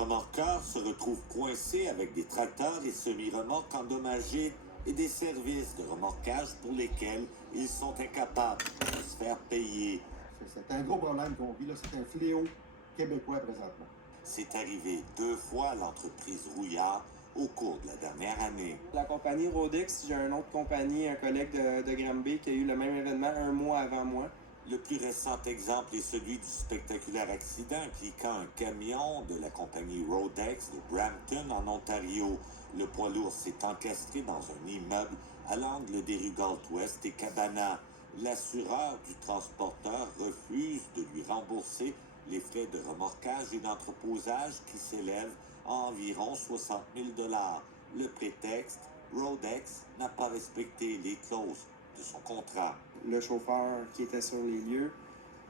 remorqueurs se retrouvent coincés avec des tracteurs et semi-remorques endommagés et des services de remorquage pour lesquels ils sont incapables de se faire payer. C'est un gros problème qu'on vit, là. C'est un fléau québécois présentement. C'est arrivé 2 fois à l'entreprise Rouillard au cours de la dernière année. La compagnie Rodex, j'ai une autre compagnie, un collègue de Granby qui a eu le même événement un mois avant moi. Le plus récent exemple est celui du spectaculaire accident impliquant un camion de la compagnie Rodex de Brampton en Ontario. Le poids lourd s'est encastré dans un immeuble à l'angle des rues Galt-Ouest et Cabana. L'assureur du transporteur refuse de lui rembourser les frais de remorquage et d'entreposage qui s'élèvent à environ 60 000 $. Le prétexte, Rodex n'a pas respecté les clauses de son contrat. Le chauffeur qui était sur les lieux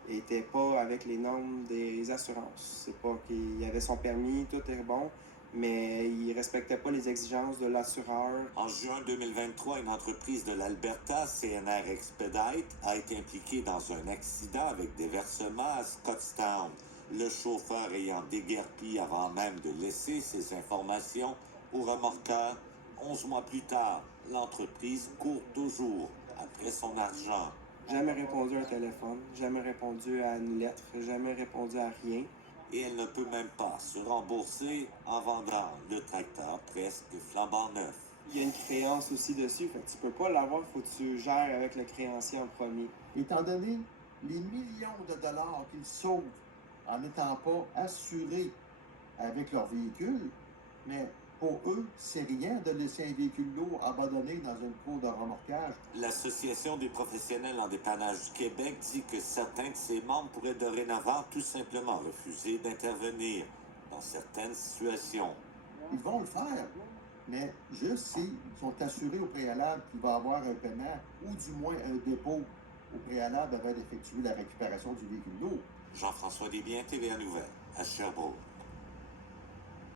n'était pas avec les normes des assurances. C'est pas qu'il avait son permis, tout est bon, mais il respectait pas les exigences de l'assureur. En juin 2023, une entreprise de l'Alberta, CNR Expedite, a été impliquée dans un accident avec des versements à Scottstown. Le chauffeur ayant déguerpi avant même de laisser ses informations au remorqueur, 11 mois plus tard, l'entreprise court toujours après son argent. Jamais répondu à un téléphone, jamais répondu à une lettre, jamais répondu à rien. Et elle ne peut même pas se rembourser en vendant le tracteur presque flambant neuf. Il y a une créance aussi dessus, fait que tu peux pas l'avoir, faut que tu gères avec le créancier en premier. Étant donné les millions de dollars qu'ils sauvent en n'étant pas assurés avec leur véhicule, mais pour eux, c'est rien de laisser un véhicule lourd abandonné dans une cour de remorquage. L'Association des professionnels en dépannage du Québec dit que certains de ses membres pourraient dorénavant tout simplement refuser d'intervenir dans certaines situations. Ils vont le faire, mais juste s'ils sont assurés au préalable qu'il va y avoir un paiement ou du moins un dépôt au préalable avant d'effectuer la récupération du véhicule lourd. Jean-François Desbiens, TVA Nouvelles, à Sherbrooke.